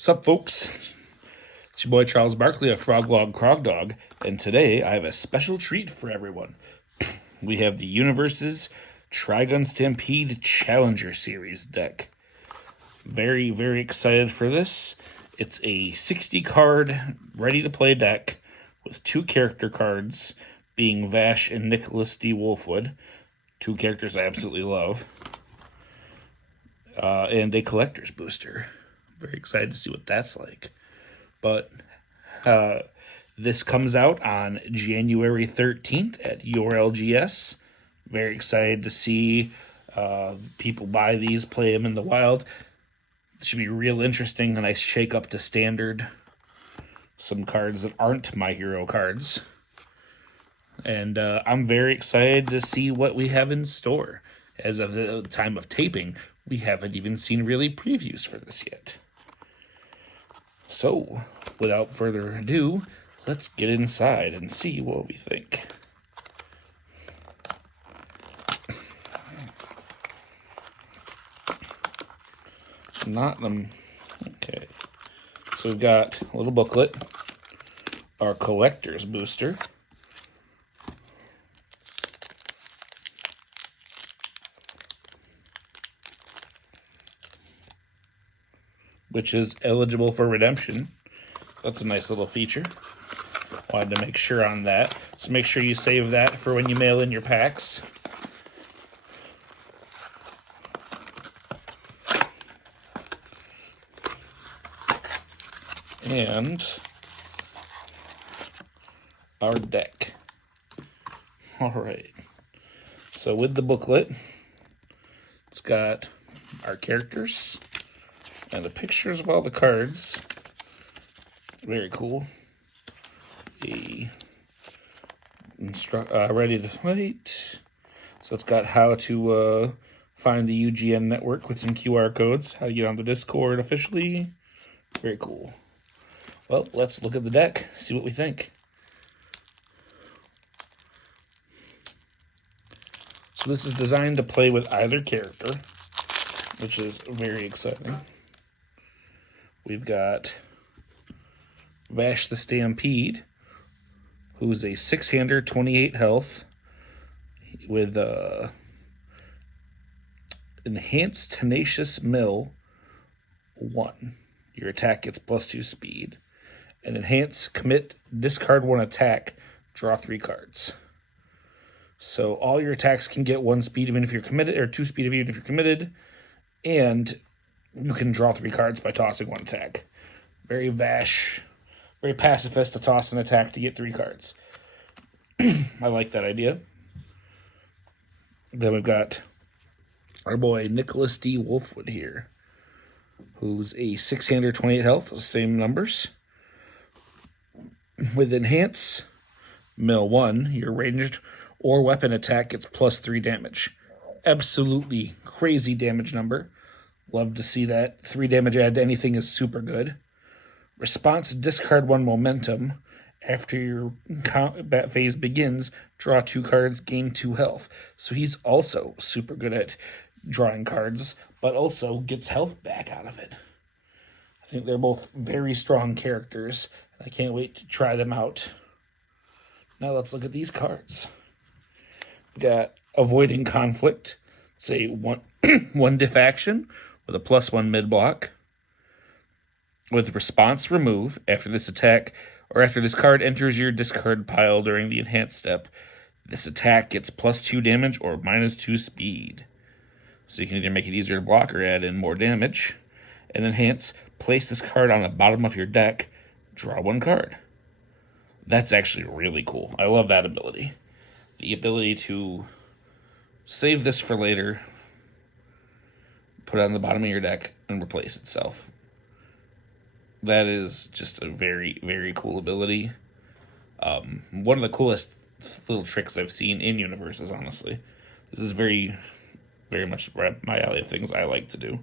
Sup, folks? It's your boy Charles Barkley of FrogLogCrogDog, and today I have a special treat for everyone. We have the Universus Trigun Stampede Challenger Series deck. Very, very excited for this. It's a 60-card, ready-to-play deck with 2 character cards, being Vash and Nicholas D. Wolfwood. 2 characters I absolutely love. And a collector's booster. Very excited to see what that's like. But this comes out on January 13th at your LGS. Very excited to see people buy these, play them in the wild. It should be real interesting. A nice shake up to standard. Some cards that aren't my hero cards. And I'm very excited to see what we have in store. As of the time of taping, we haven't even seen really previews for this yet. So, without further ado, let's get inside and see what we think. Okay. So we've got a little booklet, our collector's booster, which is eligible for redemption. That's a nice little feature. Wanted to make sure on that. So make sure you save that for when you mail in your packs. And our deck. All right. So with the booklet, it's got our characters and the pictures of all the cards. Very cool. Ready to fight. So it's got how to find the UGN network with some QR codes. How to get on the Discord officially. Very cool. Well, let's look at the deck, see what we think. So this is designed to play with either character, which is very exciting. We've got Vash the Stampede, who's a 6-hander, 28 health, with Enhanced Tenacious Mill 1. Your attack gets +2 speed. And Enhance Commit, discard 1 attack, draw 3 cards. So all your attacks can get 1 speed even if you're committed, or 2 speed even if you're committed, and you can draw 3 cards by tossing 1 attack. Very Vash, very pacifist to toss an attack to get 3 cards. I like that idea. Then we've got our boy Nicholas D. Wolfwood here, who's a 6-hander, 28 health, the same numbers. With Enhance, Mill 1, your ranged or weapon attack gets +3 damage. Absolutely crazy damage number. Love to see that. 3 damage add to anything is super good. Response, discard 1 momentum. After your combat phase begins, draw 2 cards, gain 2 health. So he's also super good at drawing cards, but also gets health back out of it. I think they're both very strong characters. I can't wait to try them out. Now let's look at these cards. We got Avoiding Conflict. It's a 1 diff action with a +1 mid block. With Response Remove, after this attack, or after this card enters your discard pile during the enhanced step, this attack gets +2 damage or -2 speed. So you can either make it easier to block or add in more damage. And Enhance, place this card on the bottom of your deck, draw 1 card. That's actually really cool. I love that ability. The ability to save this for later, put it on the bottom of your deck, and replace itself. That is just a very, very cool ability. One of the coolest little tricks I've seen in Universus, honestly. This is very, very much my alley of things I like to do.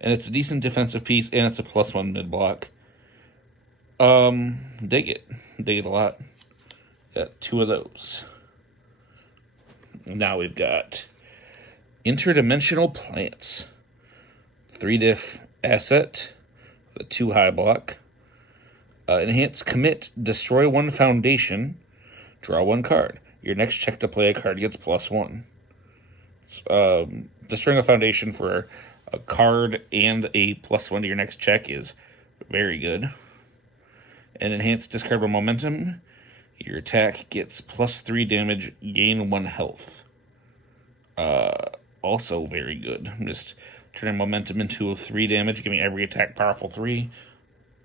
And it's a decent defensive piece, and it's a +1 mid block. Dig it. Dig it a lot. Got 2 of those. Now we've got Interdimensional Plants. 3 diff asset with a 2 high block. Enhance Commit, destroy 1 foundation, draw 1 card. Your next check to play a card gets +1. Destroying a foundation for a card and a +1 to your next check is very good. And Enhance discard 1 momentum. Your attack gets +3 damage, gain 1 health. Also very good. I'm just turning momentum into a 3 damage, giving every attack powerful 3.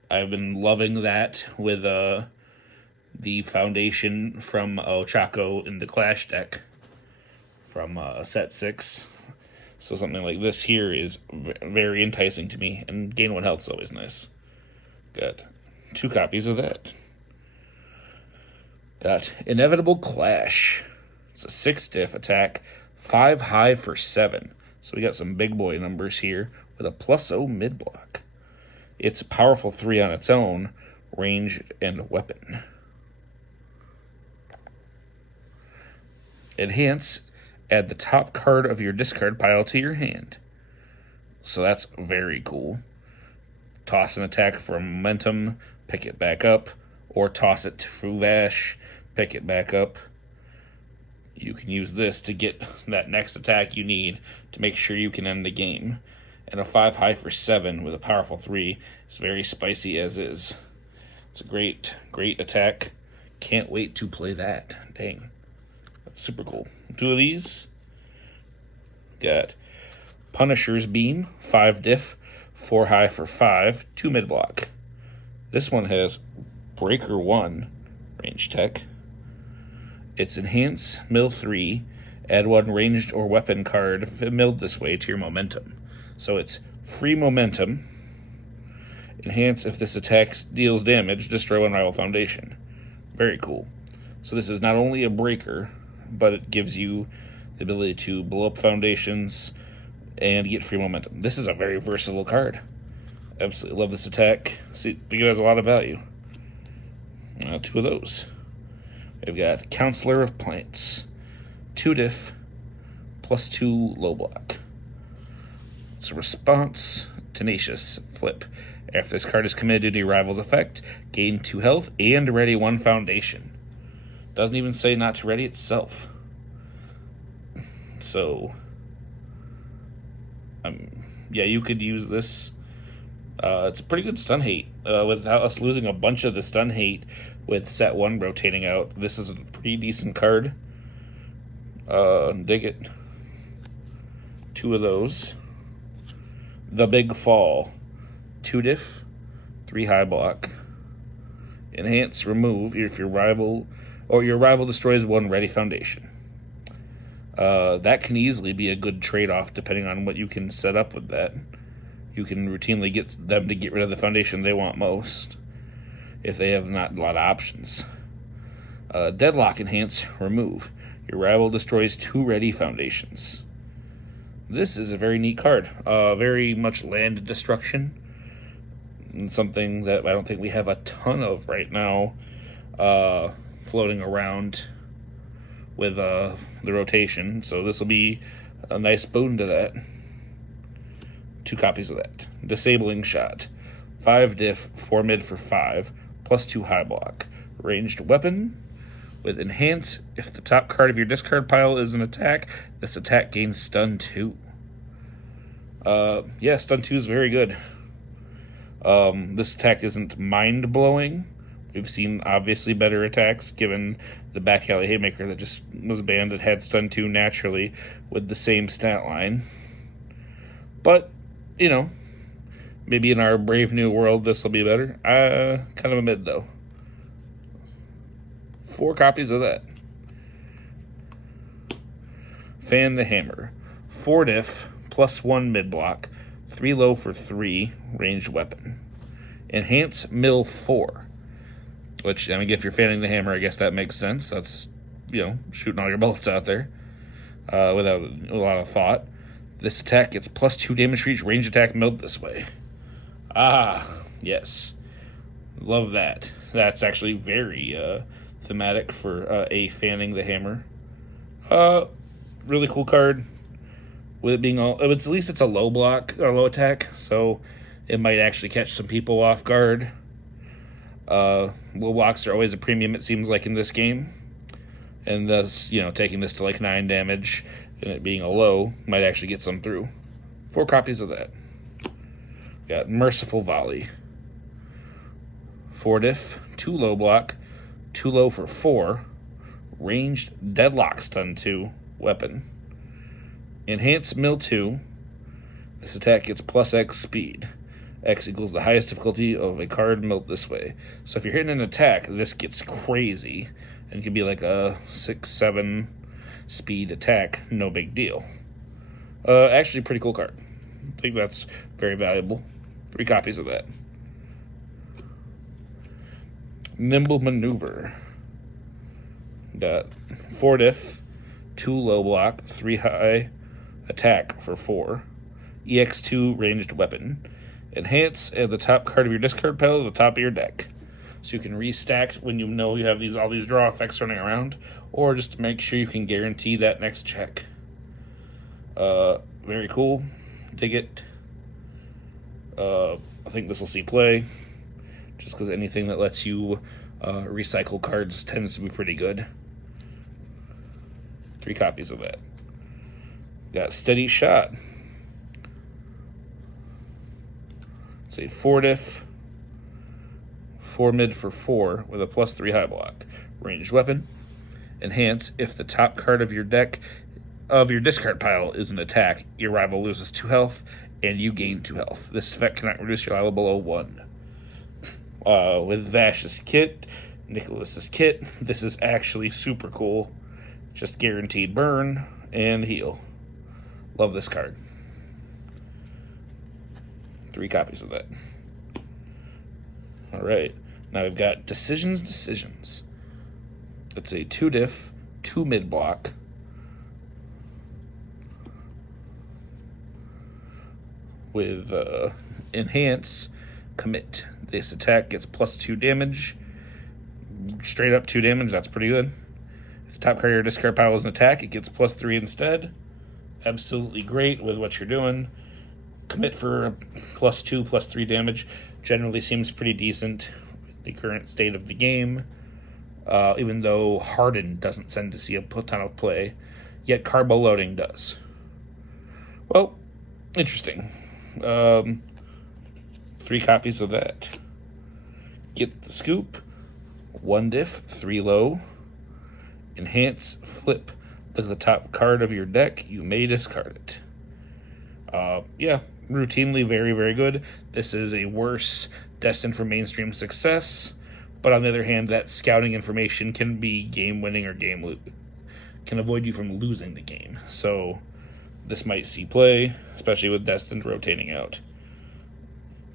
I've been loving that with the foundation from Ochako in the Clash deck from set 6. So something like this here is very enticing to me, and gain 1 health is always nice. Got 2 copies of that. Got Inevitable Clash. It's a 6 diff attack, 5 high for 7. So we got some big boy numbers here with a +0 mid block. It's a powerful 3 on its own, range and weapon. Enhance, add the top card of your discard pile to your hand. So that's very cool. Toss an attack for momentum, pick it back up, or toss it to Vash, pick it back up. You can use this to get that next attack you need to make sure you can end the game. And a 5 high for 7 with a powerful 3 is very spicy as is. It's a great attack. Can't wait to play that. Dang. That's super cool. 2 of these. Got Punisher's Beam, 5 diff, 4 high for 5, 2 mid block. This one has Breaker 1, range tech. It's Enhance, mill 3, add 1 ranged or weapon card milled this way to your momentum. So it's free momentum. Enhance, if this attack deals damage, destroy 1 rival foundation. Very cool. So this is not only a breaker, but it gives you the ability to blow up foundations and get free momentum. This is a very versatile card. Absolutely love this attack. See, I think it has a lot of value. 2 of those. We've got Counselor of Plants. 2 diff, +2 low block. It's a response, Tenacious, flip. After this card is committed to your rival's effect, gain 2 health and ready 1 foundation. Doesn't even say not to ready itself. So, yeah, you could use this. It's a pretty good stun hate. Without us losing a bunch of the stun hate with set 1 rotating out, this is a pretty decent card. Dig it. 2 of those. The Big Fall. 2 diff, 3 high block. Enhance, remove if your rival destroys 1 ready foundation. That can easily be a good trade-off depending on what you can set up with that. You can routinely get them to get rid of the foundation they want most if they have not a lot of options. Deadlock, Enhance, remove. Your rival destroys 2 ready foundations. This is a very neat card. Very much land destruction. And something that I don't think we have a ton of right now floating around with the rotation. So this will be a nice boon to that. 2 copies of that. Disabling Shot. 5 diff, 4 mid for 5, +2 high block. Ranged weapon with Enhance. If the top card of your discard pile is an attack, this attack gains stun 2. Yeah, stun 2 is very good. This attack isn't mind-blowing. We've seen obviously better attacks, given the Back Alley Haymaker that just was banned that had stun 2 naturally with the same stat line. But, you know, maybe in our brave new world this will be better. Kind of a mid, though. 4 copies of that. Fan the Hammer. 4 diff, +1 mid block, 3 low for 3, ranged weapon. Enhance, mill 4. Which, I mean, if you're fanning the hammer, I guess that makes sense. That's, you know, shooting all your bullets out there without a lot of thought. This attack gets +2 damage for each range attack milled this way. Ah, yes. Love that. That's actually very thematic for a fanning the hammer. Really cool card. With it being all, at least it's a low block or low attack, so It might actually catch some people off guard. Wolfblocks are always a premium, it seems like, in this game. And thus, taking this to like 9 damage and it being a low might actually get some through. 4 copies of that. Got Merciful Volley. 4 diff, 2 low block, 2 low for 4. Ranged Deadlock Stun 2 weapon. Enhanced Mill 2. This attack gets plus X speed. X equals the highest difficulty of a card milled this way. So if you're hitting an attack, this gets crazy. And it can be like a 6-7 speed attack, no big deal. Actually, pretty cool card. I think that's very valuable. 3 copies of that. Nimble Maneuver. Got 4 diff, 2 low block, 3 high attack for 4. EX2 ranged weapon. Enhance at the top card of your discard pile at the top of your deck. So you can restack when you know you have all these draw effects running around, or just to make sure you can guarantee that next check. Very cool. Dig it. I think this will see play, just because anything that lets you recycle cards tends to be pretty good. 3 copies of that. Got Steady Shot. It's a 4 diff, 4 mid for 4 with a +3 high block. Ranged weapon. Enhance if the top card of your deck of your discard pile is an attack, your rival loses 2 health and you gain 2 health. This effect cannot reduce your rival below 1. With Vash's kit, Nicholas's kit, this is actually super cool. Just guaranteed burn and heal. Love this card. 3 copies of that. Alright, now we've got Decisions. It's a 2 diff, 2 mid block. With Enhance, Commit. This attack gets +2 damage. Straight up 2 damage, that's pretty good. If the top card of your discard pile is an attack, it gets +3 instead. Absolutely great with what you're doing. Commit for +2, +3 damage generally seems pretty decent with the current state of the game. Even though Harden doesn't tend to see a ton of play, yet Carbo Loading does. Well, interesting. 3 copies of that. Get the Scoop. 1 diff, 3 low. Enhance, flip. Look at the top card of your deck. You may discard it. Yeah, routinely very, very good. This is a worse destined for mainstream success, but on the other hand, that scouting information can be game-winning or can avoid you from losing the game. So this might see play, especially with Destined rotating out.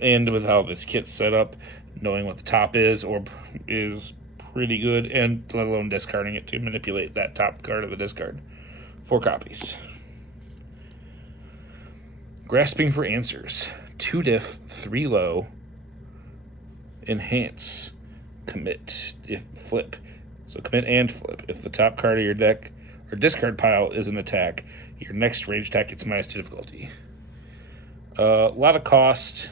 And with how this kit's set up, knowing what the top is pretty good, and let alone discarding it to manipulate that top card of the discard. 4 copies. Grasping for Answers. 2 diff, 3 low. Enhance. Commit. Flip. So commit and flip. If the top card of your deck or discard pile is an attack, your next range attack gets -2 difficulty. A lot of cost.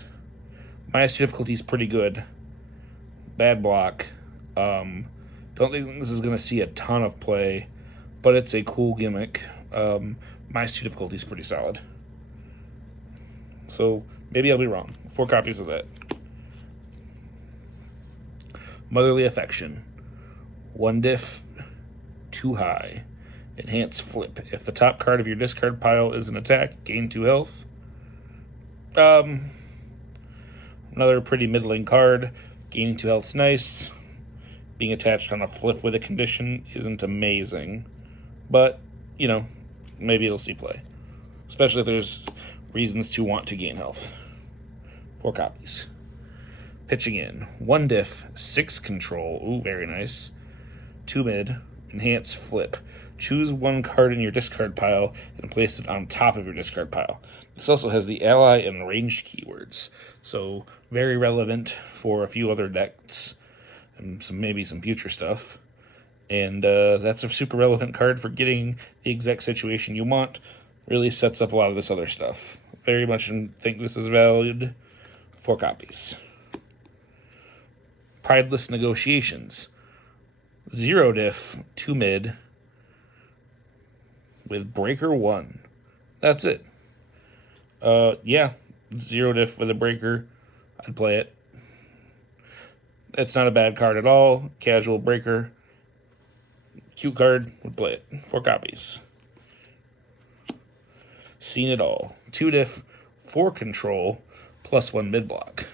-2 difficulty is pretty good. Bad block. Don't think this is going to see a ton of play, but it's a cool gimmick. -2 difficulty is pretty solid. So maybe I'll be wrong. 4 copies of that. Motherly Affection. 1 diff, 2 high. Enhance, flip. If the top card of your discard pile is an attack, gain 2 health. Another pretty middling card. Gaining 2 health's nice. Being attached on a flip with a condition isn't amazing. But, maybe it'll see play. Especially if there's reasons to want to gain health. 4 copies. Pitching in. 1 diff, 6 control. Ooh, very nice. 2 mid. Enhance, flip. Choose 1 card in your discard pile and place it on top of your discard pile. This also has the ally and ranged keywords. So very relevant for a few other decks and maybe some future stuff. And that's a super relevant card for getting the exact situation you want. Really sets up a lot of this other stuff. Very much think this is valued. 4 copies. Prideless Negotiations. 0 diff, 2 mid, with Breaker 1. That's it. Yeah, 0 diff with a Breaker. I'd play it. It's not a bad card at all. Casual Breaker. Cute card. Would play it. 4 copies. Seen it all. 2 diff, 4 control, +1 mid block.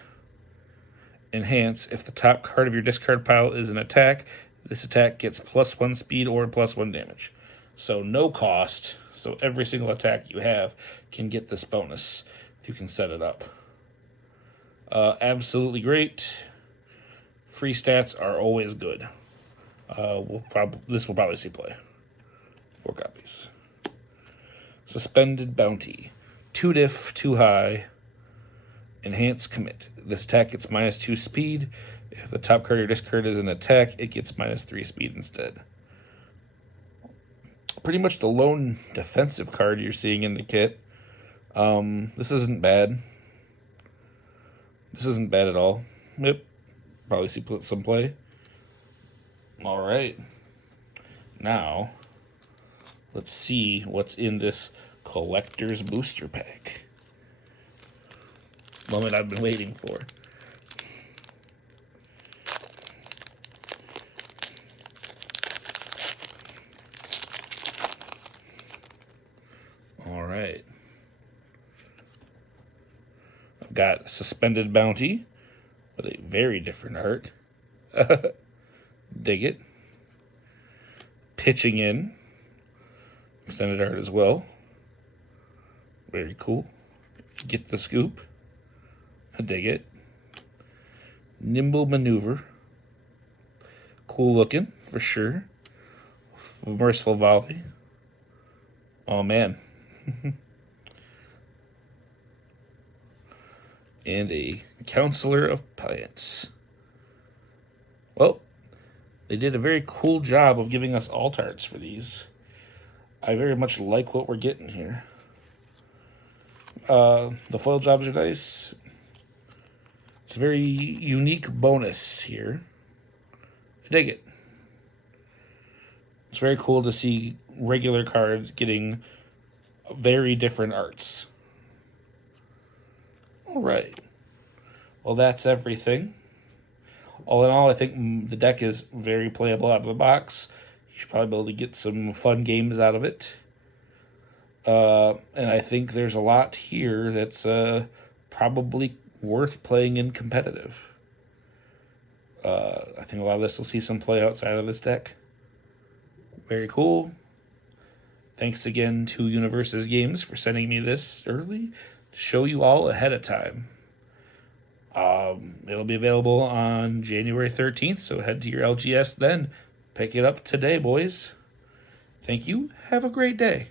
Enhance. If the top card of your discard pile is an attack, this attack gets +1 speed or +1 damage. So no cost. So every single attack you have can get this bonus if you can set it up. Absolutely great. Free stats are always good. This will probably see play. 4 copies. Suspended Bounty. 2 diff, 2 high. Enhance Commit. This attack gets -2 speed. If the top card of your discard is an attack, it gets -3 speed instead. Pretty much the lone defensive card you're seeing in the kit. This isn't bad. This isn't bad at all. Yep. Probably see some play. All right. Now, let's see what's in this collector's booster pack. Moment I've been waiting for. All right. I've got Suspended Bounty with a very different art. Dig it. Pitching In. Extended art as well. Very cool. Get the Scoop. I dig it. Nimble Maneuver. Cool looking, for sure. Merciful Volley. Oh, man. And a Counselor of Plants. Well, they did a very cool job of giving us alt arts for these. I very much like what we're getting here. The foil jobs are nice. It's a very unique bonus here. I dig it. It's very cool to see regular cards getting very different arts. All right. Well, that's everything. All in all, I think the deck is very playable out of the box. You should probably be able to get some fun games out of it. And I think there's a lot here that's probably worth playing in competitive. I think a lot of this will see some play outside of this deck. Very cool. Thanks again to Universus Games for sending me this early to show you all ahead of time. It'll be available on January 13th, so head to your LGS then. Pick it up today, boys. Thank you. Have a great day.